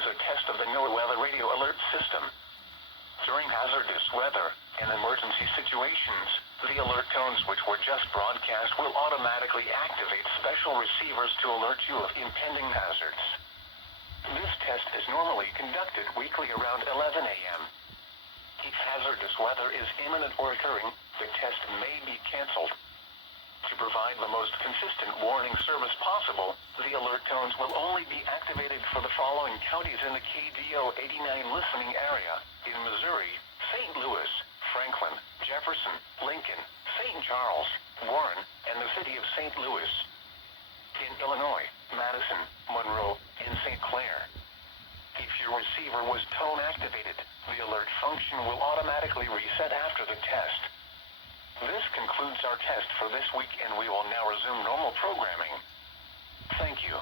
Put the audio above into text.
is a test of the NOAA radio alert system. During hazardous weather and emergency situations, the alert tones which were just broadcast will automatically activate special receivers to alert you of impending hazards. This test is normally conducted weekly around 11 a.m. If hazardous weather is imminent or occurring, the test may be canceled. To provide the most consistent warning service possible, the alert tones will only be activated for the following counties in the KDO 89 listening area: in Missouri, St. Louis, Franklin, Jefferson, Lincoln, St. Charles, Warren, and the city of St. Louis. In Illinois, Madison, Monroe, and St. Clair. If your receiver was tone activated, the alert function will automatically reset after the test. This concludes our test for this week, and we will now resume normal programming. Thank you.